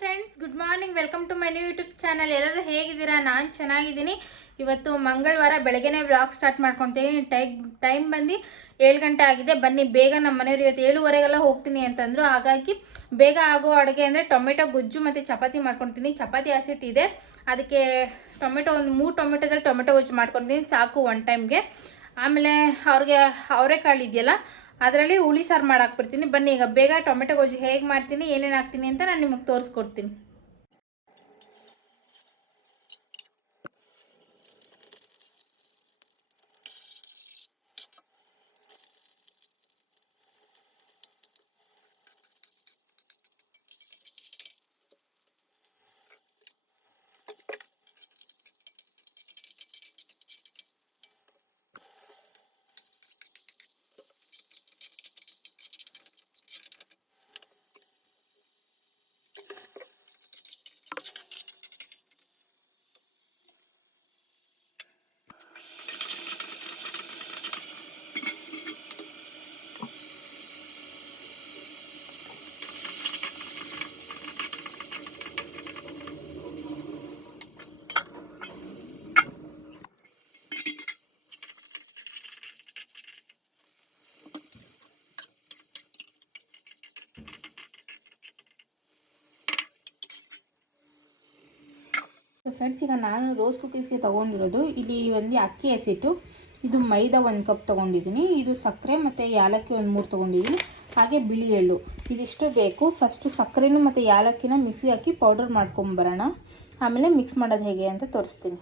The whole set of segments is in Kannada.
Friends, good morning. Welcome to my new YouTube channel. ಎಲ್ಲರೂ ಹೇಗಿದ್ದೀರಾ? ನಾನು ಚೆನ್ನಾಗಿದ್ದೀನಿ. ಇವತ್ತು ಮಂಗಳವಾರ ಬೆಳಗ್ಗೆನೇ ವ್ಲಾಗ್ ಸ್ಟಾರ್ಟ್ ಮಾಡ್ಕೊತೀನಿ. ಟೈಮ್ ಬಂದು 7 ಗಂಟೆ ಆಗಿದೆ. ಬನ್ನಿ ಬೇಗ ನಮ್ಮ ಮನೆಯವರು ಇವತ್ತು 7:15 ಹೋಗ್ತೀನಿ ಅಂತಂದರು. ಹಾಗಾಗಿ ಬೇಗ ಆಗೋ ಅಡುಗೆ ಅಂದರೆ ಟೊಮೆಟೊ ಗೊಜ್ಜು ಮತ್ತು ಚಪಾತಿ ಮಾಡ್ಕೊತೀನಿ. ಚಪಾತಿ ಹಸಿಟ್ಟಿದೆ, ಅದಕ್ಕೆ ಟೊಮೆಟೊ ಒಂದು 3 ಟೊಮೆಟೊದಲ್ಲಿ ಟೊಮೆಟೊ ಗೊಜ್ಜು ಮಾಡ್ಕೊತೀನಿ, ಸಾಕು ಒನ್ ಟೈಮ್ಗೆ. ಆಮೇಲೆ ಅವ್ರಿಗೆ ಅವರೆಕಾಳು ಇದೆಯಲ್ಲ, ಅದರಲ್ಲಿ ಹುಳಿ ಸಾರು ಮಾಡಾಕ್ಬಿಡ್ತೀನಿ. ಬನ್ನಿ ಈಗ ಬೇಗ ಟೊಮೆಟೊ ಗೊಜ್ಜು ಹೇಗೆ ಮಾಡ್ತೀನಿ, ಏನೇನು ಹಾಕ್ತೀನಿ ಅಂತ ನಾನು ನಿಮಗೆ ತೋರಿಸ್ಕೊಡ್ತೀನಿ. ಫ್ರೆಂಡ್ಸ್, ಈಗ ನಾನು ರೋಸ್ ಕುಕ್ಕೀಸ್ಗೆ ತೊಗೊಂಡಿರೋದು ಇಲ್ಲಿ ಒಂದು ಅಕ್ಕಿ ಹಸಿಟ್ಟು, ಇದು ಮೈದಾ 1 ಕಪ್ ತೊಗೊಂಡಿದ್ದೀನಿ, ಇದು ಸಕ್ಕರೆ ಮತ್ತು ಯಾಲಕ್ಕಿ ಒಂದು 3 ತೊಗೊಂಡಿದ್ದೀನಿ, ಹಾಗೆ ಬಿಳಿ ಎಳ್ಳು ಇದಿಷ್ಟು ಬೇಕು. ಫಸ್ಟು ಸಕ್ಕರೆನೂ ಮತ್ತು ಯಾಲಕ್ಕಿನ ಮಿಕ್ಸಿ ಹಾಕಿ ಪೌಡರ್ ಮಾಡ್ಕೊಂಬರೋಣ, ಆಮೇಲೆ ಮಿಕ್ಸ್ ಮಾಡೋದು ಹೇಗೆ ಅಂತ ತೋರಿಸ್ತೀನಿ.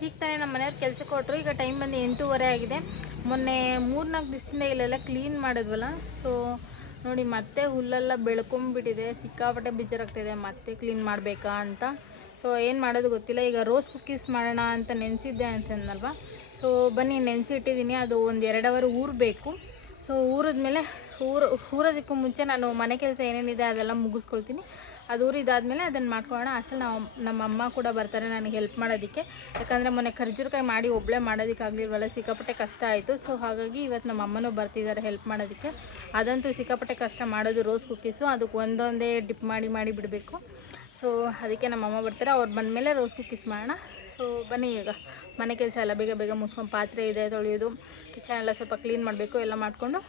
ಸಿಗ್ತಾನೆ ನಮ್ಮ ಮನೆಯವ್ರು ಕೆಲಸಕ್ಕೆ ಕೊಟ್ಟರು. ಈಗ ಟೈಮ್ ಬಂದು 8:15 ಆಗಿದೆ. ಮೊನ್ನೆ 3-4 ದಿವಸದಿಂದ ಇಲ್ಲೆಲ್ಲ ಕ್ಲೀನ್ ಮಾಡಿದ್ವಲ್ಲ, ಸೊ ನೋಡಿ ಮತ್ತೆ ಹುಲ್ಲೆಲ್ಲ ಬೆಳ್ಕೊಂಬಿಟ್ಟಿದೆ. ಸಿಕ್ಕಾಪಟ್ಟೆ ಬೇಜಾರಾಗ್ತಾಯಿದೆ, ಮತ್ತೆ ಕ್ಲೀನ್ ಮಾಡಬೇಕಾ ಅಂತ. ಸೊ ಏನು ಮಾಡೋದು ಗೊತ್ತಿಲ್ಲ. ಈಗ ರೋಸ್ ಕುಕ್ಕೀಸ್ ಮಾಡೋಣ ಅಂತ ನೆನೆಸಿದ್ದೆ ಅಂತಂದಲ್ವ, ಸೊ ಬನ್ನಿ ನೆನೆಸಿ ಇಟ್ಟಿದ್ದೀನಿ. ಅದು ಒಂದು 2 ಅವರ್ ಊರಬೇಕು. ಸೊ ಊರಿದ್ಮೇಲೆ ಊರೋದಕ್ಕೂ ಮುಂಚೆ ನಾನು ಮನೆ ಕೆಲಸ ಏನೇನಿದೆ ಅದೆಲ್ಲ ಮುಗಿಸ್ಕೊಳ್ತೀನಿ. ಅದು ಊರಿದಾದ್ಮೇಲೆ ಅದನ್ನು ಮಾಡ್ಕೊಳ್ಳೋಣ. ಅಷ್ಟೇ ನಮ್ಮ ಅಮ್ಮ ಕೂಡ ಬರ್ತಾರೆ ನನಗೆ ಹೆಲ್ಪ್ ಮಾಡೋದಕ್ಕೆ. ಯಾಕಂದರೆ ಮೊನ್ನೆ ಖರ್ಜೂರಕಾಯಿ ಮಾಡಿ ಒಬ್ಬಳೇ ಮಾಡೋದಕ್ಕಾಗಲಿಲ್ವಲ್ಲ, ಸಿಕ್ಕಾಪಟ್ಟೆ ಕಷ್ಟ ಆಯಿತು. ಸೊ ಹಾಗಾಗಿ ಇವತ್ತು ನಮ್ಮ ಅಮ್ಮನೂ ಬರ್ತಿದ್ದಾರೆ ಹೆಲ್ಪ್ ಮಾಡೋದಕ್ಕೆ. ಅದಂತೂ ಸಿಕ್ಕಾಪಟ್ಟೆ ಕಷ್ಟ ಮಾಡೋದು ರೋಸ್ ಕುಕ್ಕೀಸು. ಅದಕ್ಕೆ ಒಂದೊಂದೇ ಡಿಪ್ ಮಾಡಿ ಬಿಡಬೇಕು. ಸೊ ಅದಕ್ಕೆ ನಮ್ಮ ಅಮ್ಮ ಬರ್ತಾರೆ. ಅವ್ರು ಬಂದಮೇಲೆ ರೋಸ್ ಕುಕ್ಕೀಸ್ ಮಾಡೋಣ. ಸೊ ಬನ್ನಿ ಈಗ ಮನೆ ಕೆಲಸ ಎಲ್ಲ ಬೇಗ ಮುಗಿಸ್ಕೊಂಡು, ಪಾತ್ರೆ ಇದೆ ತೊಳೆಯೋದು, ಕಿಚನ್ ಎಲ್ಲ ಸ್ವಲ್ಪ ಕ್ಲೀನ್ ಮಾಡಬೇಕು. ಎಲ್ಲ ಮಾಡಿಕೊಂಡು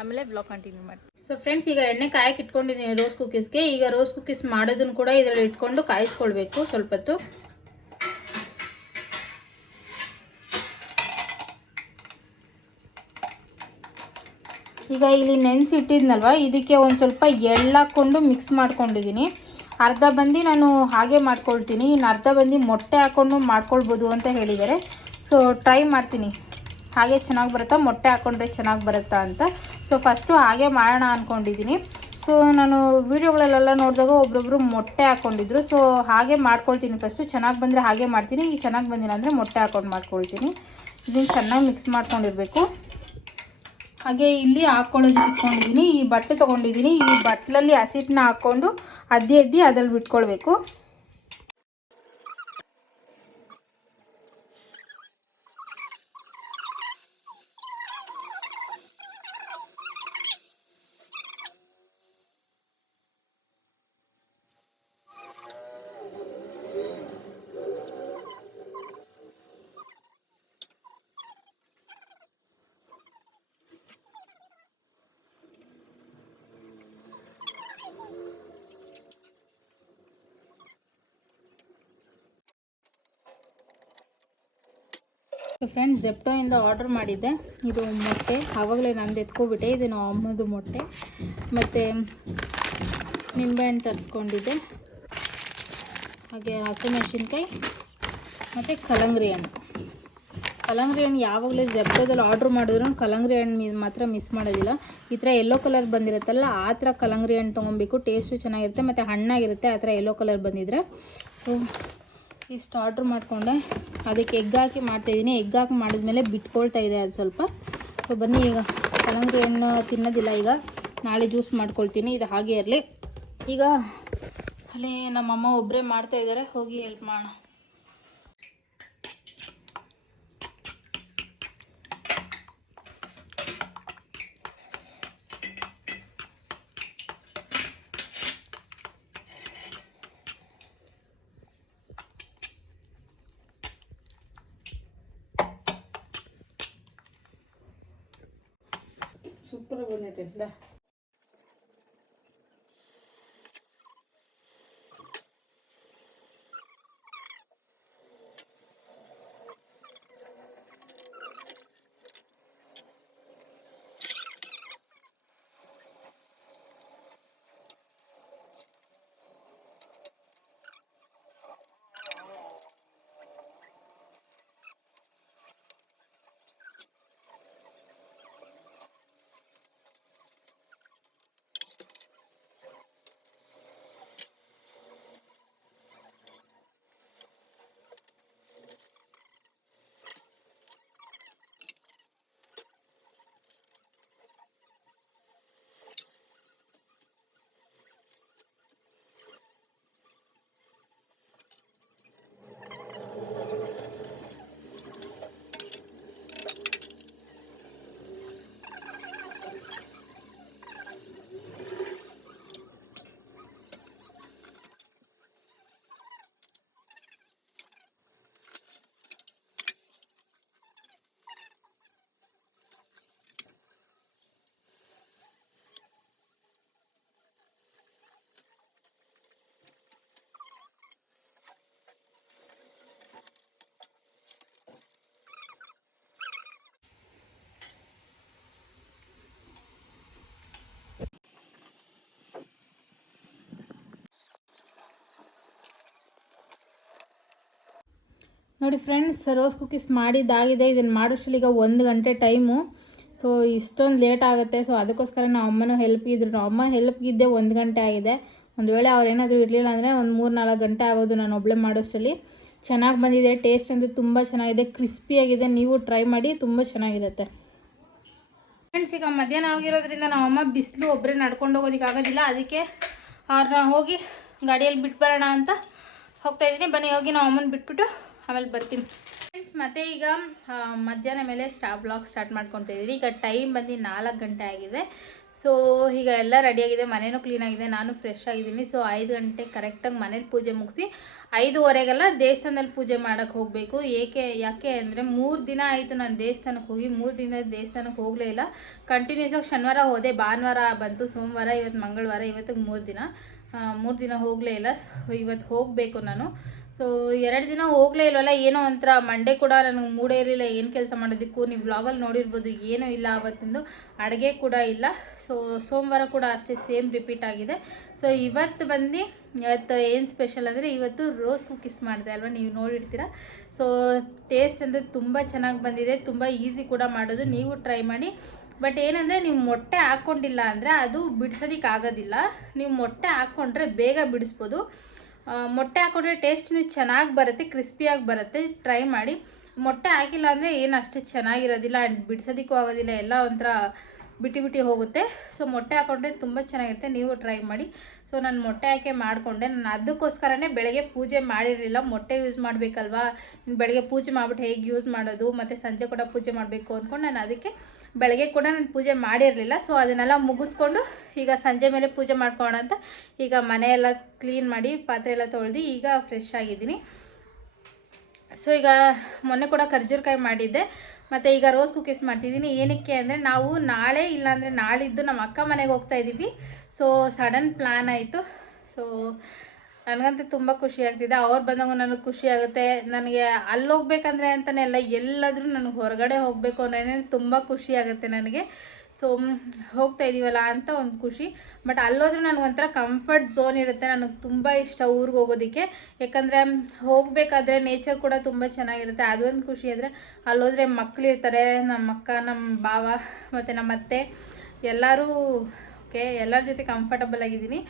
ಆಮೇಲೆ ಬ್ಲಾಗ್ ಕಂಟಿನ್ಯೂ ಮಾಡಿ. ಸೊ ಫ್ರೆಂಡ್ಸ್, ಈಗ ಎಣ್ಣೆ ಕಾಯಕ್ಕೆ ಇಟ್ಕೊಂಡಿದ್ದೀನಿ ರೋಸ್ ಕುಕ್ಕೀಸ್ಗೆ. ಈಗ ರೋಸ್ ಕುಕ್ಕೀಸ್ ಮಾಡೋದನ್ನು ಕೂಡ ಇದರಲ್ಲಿ ಇಟ್ಕೊಂಡು ಕಾಯಿಸ್ಕೊಳ್ಬೇಕು ಸ್ವಲ್ಪ ಹೊತ್ತು. ಈಗ ಇಲ್ಲಿ ನೆನೆಸಿಟ್ಟಿದ್ನಲ್ವ, ಇದಕ್ಕೆ ಒಂದು ಸ್ವಲ್ಪ ಎಳ್ಳು ಹಾಕ್ಕೊಂಡು ಮಿಕ್ಸ್ ಮಾಡ್ಕೊಂಡಿದ್ದೀನಿ. ಅರ್ಧ ಬಂದು ನಾನು ಹಾಗೆ ಮಾಡ್ಕೊಳ್ತೀನಿ, ಇನ್ನು ಅರ್ಧ ಬಂದು ಮೊಟ್ಟೆ ಹಾಕ್ಕೊಂಡು ಮಾಡ್ಕೊಳ್ಬೋದು ಅಂತ ಹೇಳಿದ್ದಾರೆ. ಸೊ ಟ್ರೈ ಮಾಡ್ತೀನಿ, ಹಾಗೆ ಚೆನ್ನಾಗಿ ಬರುತ್ತಾ, ಮೊಟ್ಟೆ ಹಾಕ್ಕೊಂಡ್ರೆ ಚೆನ್ನಾಗಿ ಬರುತ್ತಾ ಅಂತ. ಸೊ ಫಸ್ಟು ಹಾಗೆ ಮಾಡೋಣ ಅಂದ್ಕೊಂಡಿದ್ದೀನಿ. ಸೊ ನಾನು ವೀಡಿಯೋಗಳಲ್ಲೆಲ್ಲ ನೋಡಿದಾಗ ಒಬ್ಬೊಬ್ಬರು ಮೊಟ್ಟೆ ಹಾಕ್ಕೊಂಡಿದ್ರು. ಸೊ ಹಾಗೆ ಮಾಡ್ಕೊಳ್ತೀನಿ. ಫಸ್ಟು ಚೆನ್ನಾಗಿ ಬಂದರೆ ಹಾಗೆ ಮಾಡ್ತೀನಿ, ಈಗ ಚೆನ್ನಾಗಿ ಬಂದಿಲ್ಲ ಅಂದರೆ ಮೊಟ್ಟೆ ಹಾಕ್ಕೊಂಡು ಮಾಡ್ಕೊಳ್ತೀನಿ. ಇದನ್ನು ಚೆನ್ನಾಗಿ ಮಿಕ್ಸ್ ಮಾಡ್ಕೊಂಡಿರಬೇಕು. ಹಾಗೆ ಇಲ್ಲಿ ಹಾಕ್ಕೊಳ್ಳೋದಕ್ಕೆ ಇಟ್ಕೊಂಡಿದ್ದೀನಿ, ಈ ಬಟ್ಟೆ ತೊಗೊಂಡಿದ್ದೀನಿ. ಈ ಬಟ್ಲಲ್ಲಿ ಹಸಿಟ್ಟನ್ನ ಹಾಕ್ಕೊಂಡು ಅದ್ದಿ ಅದ್ರಲ್ಲಿ ಬಿಟ್ಕೊಳ್ಬೇಕು. ಸೊ ಫ್ರೆಂಡ್ಸ್, ಜೆಪ್ಟೋಯಿಂದ ಆರ್ಡರ್ ಮಾಡಿದ್ದೆ ಇದು ಮೊಟ್ಟೆ. ಆವಾಗಲೇ ನಾನು ಎತ್ಕೊಬಿಟ್ಟೆ. ಇದು ನಮ್ಮ ಅಮ್ಮದು ಮೊಟ್ಟೆ. ಮತ್ತು ನಿಂಬೆಹಣ್ಣು ತರಿಸ್ಕೊಂಡಿದ್ದೆ, ಹಾಗೆ ಹಸಿಮೆಣಸಿನ್ಕಾಯಿ ಮತ್ತು ಕಲ್ಲಂಗಡಿ ಹಣ್ಣು. ಕಲ್ಲಂಗಡಿ ಹಣ್ಣು ಯಾವಾಗಲೂ ಜೆಪ್ಟೋದಲ್ಲಿ ಆರ್ಡ್ರ್ ಮಾಡಿದ್ರು ಕಲ್ಲಂಗಡಿ ಹಣ್ಣು ಮಾತ್ರ ಮಿಸ್ ಮಾಡೋದಿಲ್ಲ. ಈ ಥರ ಯೆಲ್ಲೋ ಕಲರ್ ಬಂದಿರುತ್ತಲ್ಲ ಆ ಥರ ಕಲ್ಲಂಗಡಿ ಹಣ್ಣು ತೊಗೊಬೇಕು, ಟೇಸ್ಟು ಚೆನ್ನಾಗಿರುತ್ತೆ ಮತ್ತು ಹಣ್ಣಾಗಿರುತ್ತೆ. ಆ ಥರ ಯೆಲ್ಲೋ ಕಲರ್ ಬಂದಿದ್ರೆ ಸೊ ಇಷ್ಟು ಆರ್ಡ್ರ್ ಮಾಡಿಕೊಂಡೆ. ಅದಕ್ಕೆ ಎಗ್ ಹಾಕಿ ಮಾಡ್ತಾಯಿದ್ದೀನಿ. ಎಗ್ ಹಾಕಿ ಮಾಡಿದ್ಮೇಲೆ ಬಿಟ್ಕೊಳ್ತಾ ಇದೆ ಅದು ಸ್ವಲ್ಪ. ಸೊ ಬನ್ನಿ, ಈಗ ಕಲ್ಲಂಗಡಿ ಹಣ್ಣು ತಿನ್ನೋದಿಲ್ಲ, ಈಗ ನಾಳೆ ಜ್ಯೂಸ್ ಮಾಡ್ಕೊಳ್ತೀನಿ. ಇದು ಹಾಗೆ ಇರಲಿ. ಈಗ ಅಲ್ಲಿ ನಮ್ಮಮ್ಮ ಒಬ್ಬರೇ ಮಾಡ್ತಾಯಿದ್ದಾರೆ, ಹೋಗಿ ಹೆಲ್ಪ್ ಮಾಡೋಣ. ಸೂಪರ್ ಬಂದೈತೆ ಇಲ್ಲ. ನೋಡಿ ಫ್ರೆಂಡ್ಸ್, ರೋಸ್ ಕುಕ್ಕೀಸ್ ಮಾಡಿದ್ದಾಗಿದೆ. ಇದನ್ನು ಮಾಡೋಷ್ಟರಲ್ಲಿ ಈಗ 1 ಗಂಟೆ ಟೈಮು. ಸೊ ಇಷ್ಟೊಂದು ಲೇಟ್ ಆಗುತ್ತೆ. ಸೊ ಅದಕ್ಕೋಸ್ಕರ ನಾವು ಅಮ್ಮನೂ ಹೆಲ್ಪ್ಗಿದ್ರು. ನಾವು ಅಮ್ಮ ಹೆಲ್ಪ್ಗಿದ್ದೆ 1 ಗಂಟೆ ಆಗಿದೆ. ಒಂದು ವೇಳೆ ಅವ್ರೇನಾದರೂ ಇರಲಿಲ್ಲ ಅಂದರೆ ಒಂದು 3-4 ಗಂಟೆ ಆಗೋದು ನಾನು ಒಬ್ಬಳೇ ಮಾಡೋಷ್ಟರಲ್ಲಿ. ಚೆನ್ನಾಗಿ ಬಂದಿದೆ. ಟೇಸ್ಟ್ ಅಂತೂ ತುಂಬ ಚೆನ್ನಾಗಿದೆ, ಕ್ರಿಸ್ಪಿಯಾಗಿದೆ. ನೀವು ಟ್ರೈ ಮಾಡಿ, ತುಂಬ ಚೆನ್ನಾಗಿರುತ್ತೆ ಫ್ರೆಂಡ್ಸ್. ಈಗ ಮಧ್ಯಾಹ್ನ ಆಗಿರೋದ್ರಿಂದ ನಾವು ಅಮ್ಮ ಬಿಸಿಲು ಒಬ್ಬರೇ ನಡ್ಕೊಂಡು ಹೋಗೋದಕ್ಕೆ ಆಗೋದಿಲ್ಲ. ಅದಕ್ಕೆ ಅವ್ರನ್ನ ಹೋಗಿ ಗಾಡಿಯಲ್ಲಿ ಬಿಟ್ಟು ಬರೋಣ ಅಂತ ಹೋಗ್ತಾಯಿದ್ದೀನಿ. ಬನ್ನಿ, ಹೋಗಿ ನಾವು ಅಮ್ಮನ ಬಿಟ್ಬಿಟ್ಟು ಆಮೇಲೆ ಬರ್ತೀನಿ ಫ್ರೆಂಡ್ಸ್. ಮತ್ತು ಈಗ ಮಧ್ಯಾಹ್ನ ಮೇಲೆ ಬ್ಲಾಗ್ ಸ್ಟಾರ್ಟ್ ಮಾಡ್ಕೊತಾ ಇದ್ದೀನಿ. ಈಗ ಟೈಮ್ ಬಂದು 4 ಗಂಟೆ ಆಗಿದೆ. ಸೊ ಈಗ ಎಲ್ಲ ರೆಡಿಯಾಗಿದೆ, ಮನೇನೂ ಕ್ಲೀನಾಗಿದೆ, ನಾನು ಫ್ರೆಶ್ ಆಗಿದ್ದೀನಿ. ಸೊ 5 ಗಂಟೆ ಕರೆಕ್ಟಾಗಿ ಮನೇಲಿ ಪೂಜೆ ಮುಗಿಸಿ 5:15ಗೆಲ್ಲ ದೇವಸ್ಥಾನದಲ್ಲಿ ಪೂಜೆ ಮಾಡೋಕ್ಕೆ ಹೋಗಬೇಕು. ಯಾಕೆ ಅಂದರೆ 3 ದಿನ ಆಯಿತು ನಾನು ದೇವಸ್ಥಾನಕ್ಕೆ ಹೋಗಿ. 3 ದಿನದ ದೇವಸ್ಥಾನಕ್ಕೆ ಹೋಗಲೇ ಇಲ್ಲ. ಕಂಟಿನ್ಯೂಸ್ ಆಗಿ ಶನಿವಾರ ಹೋದೆ, ಭಾನುವಾರ ಬಂತು, ಸೋಮವಾರ, ಇವತ್ತು ಮಂಗಳವಾರ, ಇವತ್ತಿಗೆ 3 ದಿನ ಹೋಗಲೇ ಇಲ್ಲ. ಇವತ್ತು ಹೋಗಬೇಕು ನಾನು. ಸೊ 2 ದಿನ ಹೋಗಲೇ ಇಲ್ವಲ್ಲ, ಏನೋ ಒಂಥರ ಮಂಡೇ ಕೂಡ ನನಗೆ ಮೂಡೇ ಇರಲಿಲ್ಲ ಏನು ಕೆಲಸ ಮಾಡೋದಕ್ಕೂ. ನೀವು ಬ್ಲಾಗಲ್ಲಿ ನೋಡಿರ್ಬೋದು, ಏನೂ ಇಲ್ಲ ಅವತ್ತಿಂದು, ಅಡುಗೆ ಕೂಡ ಇಲ್ಲ. ಸೊ ಸೋಮವಾರ ಕೂಡ ಅಷ್ಟೇ ಸೇಮ್ ರಿಪೀಟ್ ಆಗಿದೆ. ಸೊ ಇವತ್ತು ಏನು ಸ್ಪೆಷಲ್ ಅಂದರೆ ಇವತ್ತು ರೋಸ್ ಕುಕ್ಕೀಸ್ ಮಾಡಿದೆ ಅಲ್ವಾ, ನೀವು ನೋಡಿರ್ತೀರ. ಸೊ ಟೇಸ್ಟ್ ಅಂದರೆ ತುಂಬ ಚೆನ್ನಾಗಿ ಬಂದಿದೆ, ತುಂಬ ಈಸಿ ಕೂಡ ಮಾಡೋದು, ನೀವು ಟ್ರೈ ಮಾಡಿ. ಬಟ್ ಏನಂದರೆ ನೀವು ಮೊಟ್ಟೆ ಹಾಕ್ಕೊಂಡಿಲ್ಲ ಅಂದರೆ ಅದು ಬಿಡ್ಸೋದಕ್ಕೆ ಆಗೋದಿಲ್ಲ. ನೀವು ಮೊಟ್ಟೆ ಹಾಕ್ಕೊಂಡ್ರೆ ಬೇಗ ಬಿಡಿಸ್ಬೋದು. ಮೊಟ್ಟೆ ಹಾಕ್ಕೊಂಡ್ರೆ ಟೇಸ್ಟೂ ಚೆನ್ನಾಗಿ ಬರುತ್ತೆ, ಕ್ರಿಸ್ಪಿಯಾಗಿ ಬರುತ್ತೆ. ಟ್ರೈ ಮಾಡಿ. ಮೊಟ್ಟೆ ಹಾಕಿಲ್ಲ ಅಂದರೆ ಏನು ಅಷ್ಟು ಚೆನ್ನಾಗಿರೋದಿಲ್ಲ, ಆ್ಯಂಡ್ ಬಿಡ್ಸೋದಕ್ಕೂ ಆಗೋದಿಲ್ಲ, ಎಲ್ಲ ಒಂಥರ ಬಿಟ್ಟು ಹೋಗುತ್ತೆ. ಸೊ ಮೊಟ್ಟೆ ಹಾಕ್ಕೊಂಡ್ರೆ ತುಂಬ ಚೆನ್ನಾಗಿರುತ್ತೆ, ನೀವು ಟ್ರೈ ಮಾಡಿ. ಸೊ ನಾನು ಮೊಟ್ಟೆ ಹಾಕಿ ಮಾಡಿಕೊಂಡೆ. ನಾನು ಅದಕ್ಕೋಸ್ಕರನೇ ಬೆಳಗ್ಗೆ ಪೂಜೆ ಮಾಡಿರಲಿಲ್ಲ. ಮೊಟ್ಟೆ ಯೂಸ್ ಮಾಡಬೇಕಲ್ವಾ, ಬೆಳಗ್ಗೆ ಪೂಜೆ ಮಾಡಿಬಿಟ್ಟು ಹೇಗೆ ಯೂಸ್ ಮಾಡೋದು, ಮತ್ತು ಸಂಜೆ ಕೂಡ ಪೂಜೆ ಮಾಡಬೇಕು ಅಂದ್ಕೊಂಡು ನಾನು ಅದಕ್ಕೆ ಬೆಳಗ್ಗೆ ಕೂಡ ನಾನು ಪೂಜೆ ಮಾಡಿರಲಿಲ್ಲ. ಸೊ ಅದನ್ನೆಲ್ಲ ಮುಗಿಸ್ಕೊಂಡು ಈಗ ಸಂಜೆ ಮೇಲೆ ಪೂಜೆ ಮಾಡ್ಕೊಳ್ಳೋಣ ಅಂತ ಈಗ ಮನೆಯೆಲ್ಲ ಕ್ಲೀನ್ ಮಾಡಿ ಪಾತ್ರೆ ಎಲ್ಲ ತೊಳೆದು ಈಗ ಫ್ರೆಶ್ ಆಗಿದ್ದೀನಿ. ಸೊ ಈಗ ಮೊನ್ನೆ ಕೂಡ ಖರ್ಜೂರಕಾಯಿ ಮಾಡಿದ್ದೆ, ಮತ್ತು ಈಗ ರೋಸ್ ಕುಕ್ಕೀಸ್ ಮಾಡ್ತಿದ್ದೀನಿ. ಏನಕ್ಕೆ ಅಂದರೆ ನಾವು ನಾಳೆ ಇಲ್ಲಾಂದರೆ ನಾಳಿದ್ದು ನಮ್ಮ ಅಕ್ಕ ಮನೆಗೆ ಹೋಗ್ತಾ ಇದ್ದೀವಿ. ಸೊ ಸಡನ್ ಪ್ಲ್ಯಾನ್ ಆಯಿತು. ಸೊ ನನಗಂತೂ ತುಂಬ ಖುಷಿ ಆಗ್ತಿದೆ. ಅವ್ರು ಬಂದಾಗ ನನಗೆ ಖುಷಿ ಆಗುತ್ತೆ. ನನಗೆ ಅಲ್ಲಿ ಹೋಗ್ಬೇಕಂದ್ರೆ ಅಂತಲೇ ಅಲ್ಲ, ಎಲ್ಲಾದರೂ ನನಗೆ ಹೊರಗಡೆ ಹೋಗಬೇಕು ಅಂದ್ರೆ ತುಂಬ ಖುಷಿ ಆಗುತ್ತೆ ನನಗೆ. ಸೊ ಹೋಗ್ತಾ ಇದ್ದೀವಲ್ಲ ಅಂತ ಒಂದು ಖುಷಿ. ಬಟ್ ಅಲ್ಲೋದ್ರೂ ನನಗೊಂಥರ ಕಂಫರ್ಟ್ ಝೋನ್ ಇರುತ್ತೆ. ನನಗೆ ತುಂಬ ಇಷ್ಟ ಊರಿಗೆ ಹೋಗೋದಕ್ಕೆ. ಯಾಕಂದರೆ ಹೋಗಬೇಕಾದ್ರೆ ನೇಚರ್ ಕೂಡ ತುಂಬ ಚೆನ್ನಾಗಿರುತ್ತೆ, ಅದೊಂದು ಖುಷಿ. ಆದರೆ ಅಲ್ಲೋದ್ರೆ ಮಕ್ಕಳಿರ್ತಾರೆ, ನಮ್ಮ ಅಕ್ಕ, ನಮ್ಮ ಭಾವ ಮತ್ತು ನಮ್ಮ ಅತ್ತೆ ಎಲ್ಲರೂ. ಓಕೆ, ಎಲ್ಲರ ಜೊತೆ ಕಂಫರ್ಟಬಲ್ ಆಗಿದ್ದೀನಿ.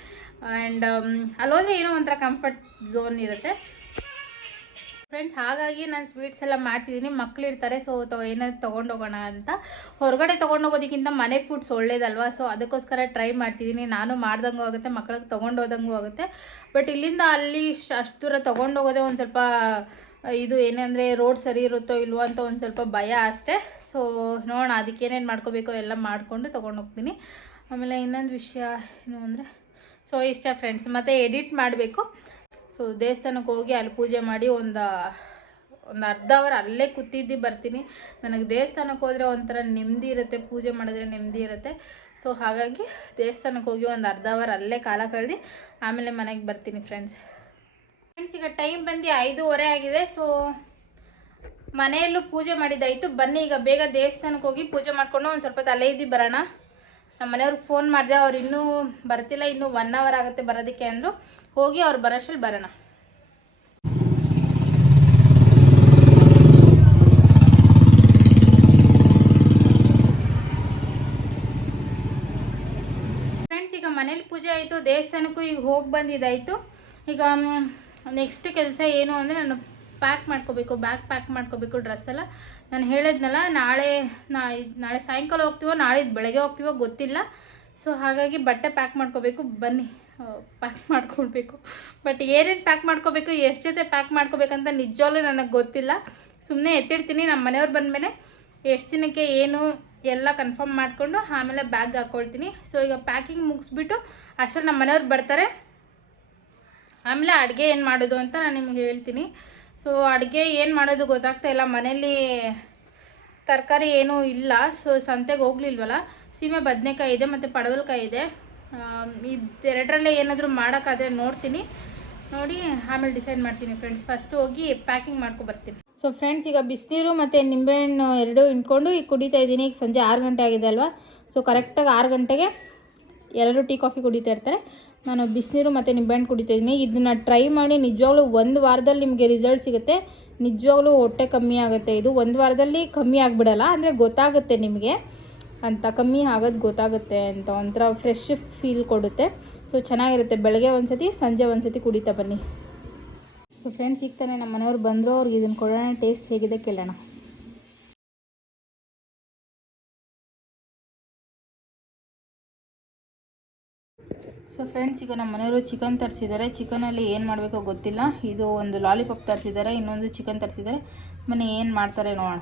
ಆ್ಯಂಡ್ ಅಲ್ಲೋದ್ರೆ ಏನೋ ಒಂಥರ ಕಂಫರ್ಟ್ ಝೋನ್ ಇರುತ್ತೆ ಫ್ರೆಂಡ್ಸ್. ಹಾಗಾಗಿ ನಾನು ಸ್ವೀಟ್ಸ್ ಎಲ್ಲ ಮಾಡ್ತಿದ್ದೀನಿ. ಮಕ್ಕಳಿರ್ತಾರೆ, ಸೊ ಏನಾದ್ರು ತೊಗೊಂಡೋಗೋಣ ಅಂತ. ಹೊರಗಡೆ ತೊಗೊಂಡೋಗೋದಕ್ಕಿಂತ ಮನೆ ಫುಡ್ಸ್ ಒಳ್ಳೇದಲ್ವಾ, ಸೊ ಅದಕ್ಕೋಸ್ಕರ ಟ್ರೈ ಮಾಡ್ತಿದ್ದೀನಿ. ನಾನು ಮಾಡ್ದಂಗೂ ಆಗುತ್ತೆ, ಮಕ್ಕಳಿಗೆ ತೊಗೊಂಡೋದಂಗೂ ಆಗುತ್ತೆ. ಬಟ್ ಇಲ್ಲಿಂದ ಅಲ್ಲಿ ಅಷ್ಟು ದೂರ ತೊಗೊಂಡೋಗೋದೇ ಒಂದು ಸ್ವಲ್ಪ ಇದು ಏನಂದರೆ ರೋಡ್ ಸರಿ ಇರುತ್ತೋ ಇಲ್ವೋ ಅಂತ ಒಂದು ಸ್ವಲ್ಪ ಭಯ ಅಷ್ಟೇ. ಸೊ ನೋಡೋಣ, ಅದಕ್ಕೇನೇನು ಮಾಡ್ಕೋಬೇಕೋ ಎಲ್ಲ ಮಾಡಿಕೊಂಡು ತೊಗೊಂಡೋಗ್ತೀನಿ. ಆಮೇಲೆ ಇನ್ನೊಂದು ವಿಷಯ ಏನು ಅಂದರೆ, ಸೊ ಇಷ್ಟ ಫ್ರೆಂಡ್ಸ್, ಮತ್ತು ಎಡಿಟ್ ಮಾಡಬೇಕು. ಸೊ ದೇವಸ್ಥಾನಕ್ಕೆ ಹೋಗಿ ಅಲ್ಲಿ ಪೂಜೆ ಮಾಡಿ ಒಂದು ಅರ್ಧ ಅವರ್ ಅಲ್ಲೇ ಕೂತಿದ್ದು ಬರ್ತೀನಿ. ನನಗೆ ದೇವಸ್ಥಾನಕ್ಕೆ ಹೋದರೆ ಒಂಥರ ನೆಮ್ಮದಿ ಇರುತ್ತೆ, ಪೂಜೆ ಮಾಡಿದ್ರೆ ನೆಮ್ಮದಿ ಇರುತ್ತೆ. ಸೊ ಹಾಗಾಗಿ ದೇವಸ್ಥಾನಕ್ಕೆ ಹೋಗಿ ಒಂದು ಅರ್ಧ ಅವರ್ ಅಲ್ಲೇ ಕಾಲ ಕಳೆದು ಆಮೇಲೆ ಮನೆಗೆ ಬರ್ತೀನಿ ಫ್ರೆಂಡ್ಸ್. ಈಗ ಟೈಮ್ ಬಂದು 5:30 ಆಗಿದೆ. ಸೊ ಮನೆಯಲ್ಲೂ ಪೂಜೆ ಮಾಡಿದ್ದಾಯಿತು. ಬನ್ನಿ ಈಗ ಬೇಗ ದೇವಸ್ಥಾನಕ್ಕೆ ಹೋಗಿ ಪೂಜೆ ಮಾಡಿಕೊಂಡು ಒಂದು ಸ್ವಲ್ಪ ತಲೆ ಇದ್ದು ಬರೋಣ. ನಮ್ಮ ಮನೆಯವ್ರಿಗೆ ಫೋನ್ ಮಾಡಿದೆ, ಅವ್ರು ಇನ್ನೂ ಬರ್ತಿಲ್ಲ, ಇನ್ನೂ 1 ಅವರ್ ಆಗುತ್ತೆ ಬರೋದಕ್ಕೆ ಅಂದರು. ಹೋಗಿ ಅವ್ರು ಬರೋಷ್ಟರಲ್ಲಿ ಬರೋಣ. ಫ್ರೆಂಡ್ಸ್, ಈಗ ಮನೇಲಿ ಪೂಜೆ ಆಯಿತು, ದೇವಸ್ಥಾನಕ್ಕೂ ಈಗ ಹೋಗಿ ಬಂದಿದ್ದಾಯಿತು. ಈಗ ನೆಕ್ಸ್ಟ್ ಕೆಲಸ ಏನು ಅಂದರೆ, ನಾನು ಪ್ಯಾಕ್ ಮಾಡ್ಕೋಬೇಕು, ಬ್ಯಾಗ್ ಪ್ಯಾಕ್ ಮಾಡ್ಕೋಬೇಕು, ಡ್ರೆಸ್ ಎಲ್ಲ. ನಾನು ಹೇಳಿದ್ನಲ್ಲ, ನಾಳೆ ಸಾಯಂಕಾಲ ಹೋಗ್ತೀವೋ ನಾಳಿದ್ದು ಬೆಳಗ್ಗೆ ಹೋಗ್ತೀವೋ ಗೊತ್ತಿಲ್ಲ. ಸೊ ಹಾಗಾಗಿ ಬಟ್ಟೆ ಪ್ಯಾಕ್ ಮಾಡ್ಕೋಬೇಕು. ಬನ್ನಿ ಪ್ಯಾಕ್ ಮಾಡ್ಕೊಳ್ಬೇಕು. ಬಟ್ ಏನೇನು ಪ್ಯಾಕ್ ಮಾಡ್ಕೋಬೇಕು, ಎಷ್ಟು ಜೊತೆ ಪ್ಯಾಕ್ ಮಾಡ್ಕೋಬೇಕಂತ ನಿಜವಾಗ್ಲೂ ನನಗೆ ಗೊತ್ತಿಲ್ಲ. ಸುಮ್ಮನೆ ಎತ್ತಿಡ್ತೀನಿ. ನಮ್ಮ ಮನೆಯವ್ರು ಬಂದಮೇಲೆ ಎಷ್ಟು ದಿನಕ್ಕೆ ಏನು ಎಲ್ಲ ಕನ್ಫರ್ಮ್ ಮಾಡಿಕೊಂಡು ಆಮೇಲೆ ಬ್ಯಾಗ್ ಹಾಕ್ಕೊಳ್ತೀನಿ. ಸೊ ಈಗ ಪ್ಯಾಕಿಂಗ್ ಮುಗಿಸ್ಬಿಟ್ಟು ಅಷ್ಟರಲ್ಲಿ ನಮ್ಮ ಮನೆಯವ್ರು ಬರ್ತಾರೆ. ಆಮೇಲೆ ಅಡುಗೆ ಏನು ಮಾಡೋದು ಅಂತ ನಾನು ನಿಮ್ಗೆ ಹೇಳ್ತೀನಿ. ಸೊ ಅಡುಗೆ ಏನು ಮಾಡೋದು ಗೊತ್ತಾಗ್ತಾ ಇಲ್ಲ. ಮನೇಲಿ ತರಕಾರಿ ಏನೂ ಇಲ್ಲ. ಸೊ ಸಂತೆಗೆ ಹೋಗ್ಲಿಲ್ವಲ್ಲ. ಸೀಮೆ ಬದನೆಕಾಯಿ ಇದೆ ಮತ್ತು ಪಡವಲಕಾಯಿ ಇದೆ. ಇದೆರಡರಲ್ಲೇ ಏನಾದರೂ ಮಾಡೋಕ್ಕಾದರೆ ನೋಡ್ತೀನಿ, ನೋಡಿ ಆಮೇಲೆ ಡಿಸೈಡ್ ಮಾಡ್ತೀನಿ ಫ್ರೆಂಡ್ಸ್. ಫಸ್ಟು ಹೋಗಿ ಪ್ಯಾಕಿಂಗ್ ಮಾಡ್ಕೊಬರ್ತೀನಿ. ಸೊ ಫ್ರೆಂಡ್ಸ್, ಈಗ ಬಿಸಿನೀರು ಮತ್ತು ನಿಂಬೆಹಣ್ಣು ಎರಡೂ ಇಟ್ಕೊಂಡು ಈಗ ಕುಡಿತಾ ಇದ್ದೀನಿ. ಈಗ ಸಂಜೆ 6 ಗಂಟೆ ಆಗಿದೆ ಅಲ್ವಾ. ಸೊ ಕರೆಕ್ಟಾಗಿ 6 ಗಂಟೆಗೆ ಎಲ್ಲರೂ ಟೀ ಕಾಫಿ ಕುಡಿತಾ ಇರ್ತಾರೆ. ನಾನು ಬಿಸಿನೀರು ಮತ್ತು ನಿಂಬೆಹಣ್ಣು ಕುಡಿತಾ ಇದ್ದೀನಿ. ಇದನ್ನು ಟ್ರೈ ಮಾಡಿ ನಿಜವಾಗ್ಲೂ 1 ವಾರದಲ್ಲಿ ನಿಮಗೆ ರಿಸಲ್ಟ್ ಸಿಗುತ್ತೆ. ನಿಜವಾಗ್ಲೂ ಹೊಟ್ಟೆ ಕಮ್ಮಿ ಆಗುತ್ತೆ. ಇದು 1 ವಾರದಲ್ಲಿ ಕಮ್ಮಿ ಆಗಿಬಿಡಲ್ಲ, ಅಂದರೆ ಗೊತ್ತಾಗುತ್ತೆ ನಿಮಗೆ ಅಂತ, ಕಮ್ಮಿ ಆಗೋದು ಗೊತ್ತಾಗುತ್ತೆ ಅಂತ. ಒಂಥರ ಫ್ರೆಶ್ ಫೀಲ್ ಕೊಡುತ್ತೆ. ಸೊ ಚೆನ್ನಾಗಿರುತ್ತೆ. ಬೆಳಗ್ಗೆ ಒಂದು ಸತಿ, ಸಂಜೆ ಒಂದು ಸತಿ ಕುಡಿತಾ ಬನ್ನಿ. ಸೊ ಫ್ರೆಂಡ್ಸ್, ಈಗ ತಾನೇ ನಮ್ಮ ಮನೆಯವ್ರು ಬಂದರು. ಅವ್ರಿಗೆ ಇದನ್ನು ಕೊಡೋಣ, ಟೇಸ್ಟ್ ಹೇಗಿದೆ ಕೇಳೋಣ. ಸೊ ಫ್ರೆಂಡ್ಸ್, ಈಗ ನಮ್ಮ ಮನೆಯವರು ಚಿಕನ್ ತರಿಸಿದ್ದಾರೆ. ಚಿಕನಲ್ಲಿ ಏನು ಮಾಡಬೇಕೋ ಗೊತ್ತಿಲ್ಲ. ಇದು ಒಂದು ಲಾಲಿಪಾಪ್ ತರಿಸಿದ್ದಾರೆ, ಇನ್ನೊಂದು ಚಿಕನ್ ತರಿಸಿದ್ದಾರೆ. ಬನ್ನಿ ಏನು ಮಾಡ್ತಾರೆ ನೋಡೋಣ.